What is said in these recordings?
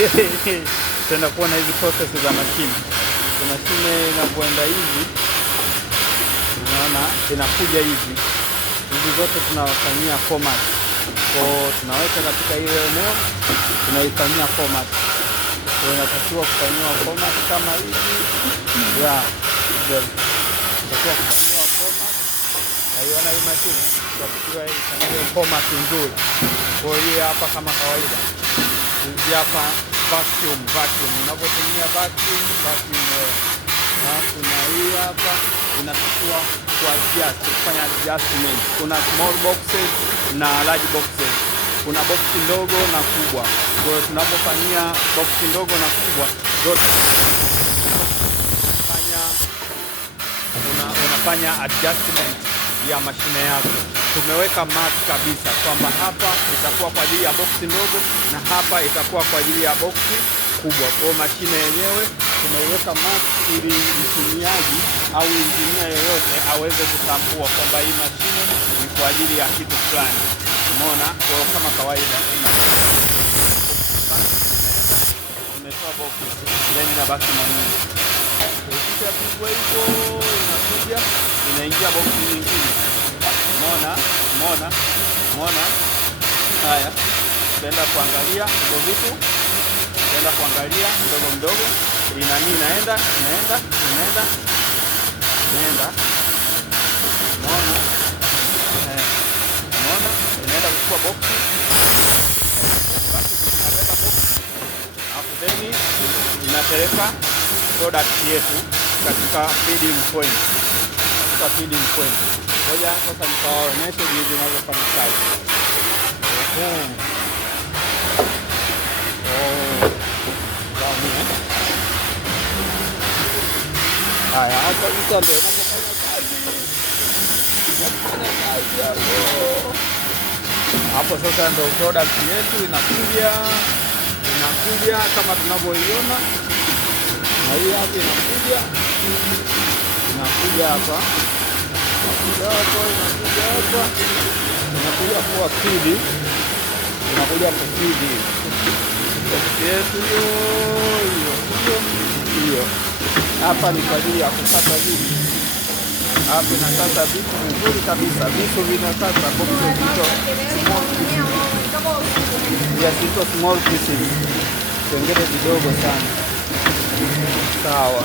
Tutaenda kuona hizi process za mashine. Mashine inapoenda hivi, unaona inakuja hizi zote tunawafanyia format. Kwa tunaweka katika ile eneo tunaifanyia format. Kwa inatakiwa kufanywa format kama hivi. Inatakiwa kufanywa format. Naiona hii mashine tunatakiwa ifanywe format nzuri. Kwa hiyo hapa kama kawaida. Hizi hapa vacuum. Unapotumia vacuum kuna hii hapa inatakiwa kufanya adjustment. Kuna small boxes na large boxes. Kuna boxi ndogo na kubwa. Kwa hiyo tunapofanyia boxi ndogo na kubwa zote unafanya adjustment ya mashine yako. Tumeweka mark kabisa kwamba hapa itakuwa kwa ajili ya boxi ndogo na hapa itakuwa kwa ajili ya boxi kubwa. Kwa mashine yenyewe tumeweka mark ili mtumiaji au injinia yeyote aweze kutambua kwamba hii mashine ni kwa ajili ya kitu fulani. Umeona? Kwa kama kawaida tumetoa box then inabaki na nini. Kisha pigwa hivyo inakuja inaingia box nyingine. Umeona? Haya. Tutaenda kuangalia hivyo vitu. Tutaenda kuangalia mdogo ina nini inaenda. Umeona? Inaenda kuchukua box. Basi tunaweka box. Hapo then inapeleka product yetu katika feeding point. Ngoja sasa nitawaonyesha jinsi inavyofanya kazi. Haya, hapa ndio inafanya kazi. Hapo sasa ndio product yetu inakuja kama tunavyoiona. Na hii hapa inakuja hapa. Inakuja kwa feed. Hiyo. Hapa ni kwa ajili ya kukata vitu. Hapa inakata vitu vizuri kabisa. Vitu vinakata small pieces. Tengene vidogo sana. Sawa.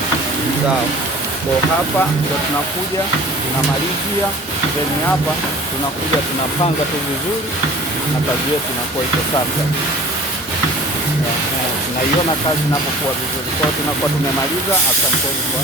Kwa hapa ndio tunakuja tunamalizia, then hapa tunakuja tunapanga tu vizuri na kazi yetu inakuwa iko safi. Tunaiona kazi inapokuwa vizuri. Kwa hiyo tunakuwa tumemaliza. Asante kwa